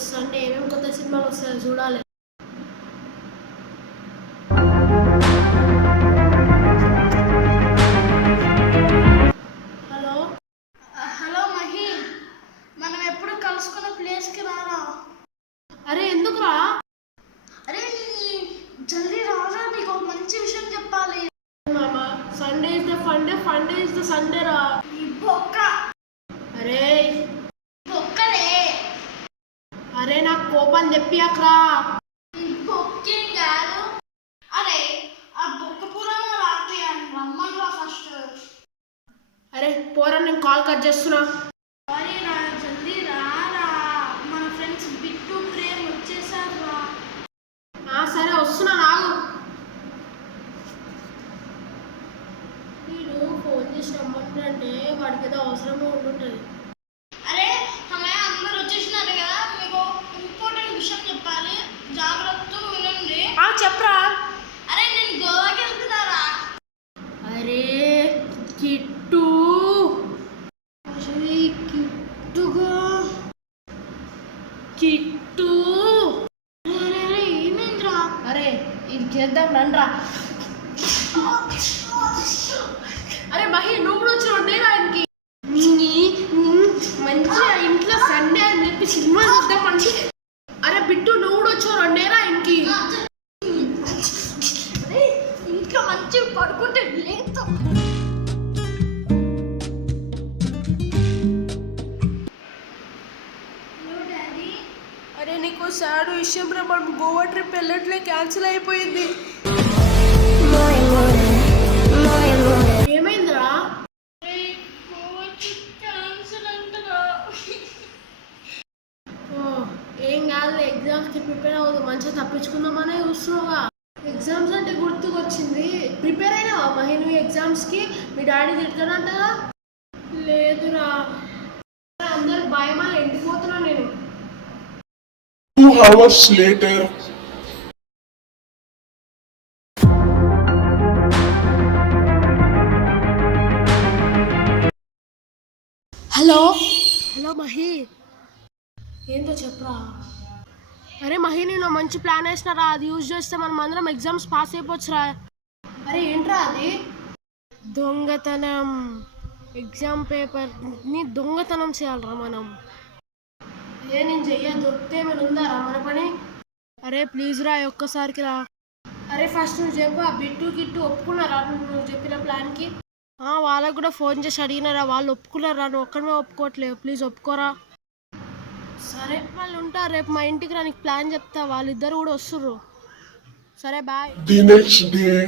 ఈరోజు సండే ఏమేమి కొత్త సినిమాలు వస్తాయో చూడాలి. హలో హలో మహి, మనం ఎప్పుడు కలుసుకున్న ప్లేస్కి రారా? అరే ఎందుకురా? అరే జల్దీ రారా, నీకు ఒక మంచి విషయం చెప్పాలి. మామా, Sunday is the funday, funday is the Sunday రా. ఈ బొక్క అరే బొక్కలే. అరే నాకు కోపం తెప్పియక్రా. ఈ బొక్కేం కాదు. అరే ఆ బొక్క పురాణం రాత్రి రమ్మని రా ఫస్ట్. అరే పోరా, నేను కాల్ కట్ చేస్తున్నా. సారీ రా, జల్దీ రారా. మన ఫ్రెండ్స్ బిట్టు ప్రేమ్ వచ్చేసారు రా. సరే వస్తున్నా రాగు. వీడు ఫోన్ చేసి రమ్మంటే వాడికి ఏదో అవసరమే ఉంటుంటుంది. అరే అమ్మాయి, అందరు వచ్చేసినారు కదా, మీకు ఇంపార్టెంట్ విషయం చెప్పాలి, జాగ్రత్తగా వినండి. చెప్పరా. అరే నేను గోవాకి వెళ్తున్నారా. అరే కిట్టు, అరే కిట్టుగా, కిట్టు. అరే అరే ఏమైందిరా? అరే ఇది చేద్దాం రండ్రా. అరే మహి, నువ్వు కూడా వచ్చి ఉండేరా ఆయనకి. మంచిగా ఇంట్లో సండే అని చెప్పి సినిమా చూద్దాం మంచి. అరే బిట్టు, నువ్వు కూడా వచ్చి రెండేరా ఆయనకి. అరే ఇంట్లో మంచిగా పడుకుంటే లేదు. అరే నీకు సాడ్ విషయం రా, మనం గోవా ట్రిప్ వెళ్ళట్లే, క్యాన్సిల్ అయిపోయింది. ఏమైందిరా? ఏం కాదు, ఎగ్జామ్స్కి ప్రిపేర్ అవ్వదు, మంచిగా తప్పించుకుందామనే చూస్తున్నావుగా. ఎగ్జామ్స్ అంటే గుర్తుకొచ్చింది, ప్రిపేర్ అయినావా మహి నువ్వు ఎగ్జామ్స్కి? మీ డాడీ తిడతాడంటగా. లేదురా. అందరు భయమాల ఎండిపోతున్నా నేను. 2 hours later. Hello hello Mahi, ఏంటో చెప్పరా. అరే మహి, నేను మంచి ప్లాన్ వేసినారా, అది యూజ్ చేస్తే మనం అందరం ఎగ్జామ్స్ పాస్ అయిపోవచ్చురా. అరే ఏంట్రా అది? దొంగతనం. ఎగ్జామ్ పేపర్ని దొంగతనం చేయాలరా మనం. నేను చెయ్య, దొరికితే ఏమైనా ఉందారా మన పని? అరే ప్లీజ్ రా, ఒక్కసారికి రా. అరే ఫస్ట్ నువ్వు చెప్పు, ఆ బిట్టు గిట్టు ఒప్పుకున్నారా నువ్వు చెప్పిన ప్లాన్కి? వాళ్ళకు కూడా ఫోన్ చేసి అడిగినారా, వాళ్ళు ఒప్పుకున్నారా? నువ్వు ఒక్కడమే ఒప్పుకోవట్లేవు, ప్లీజ్ ఒప్పుకోరా. సరే వాళ్ళు ఉంటారు, రేపు మా ఇంటికి రా, నీకు ప్లాన్ చెప్తా, వాళ్ళిద్దరు కూడా వస్తుర్రు. సరే బాయ్. The next day.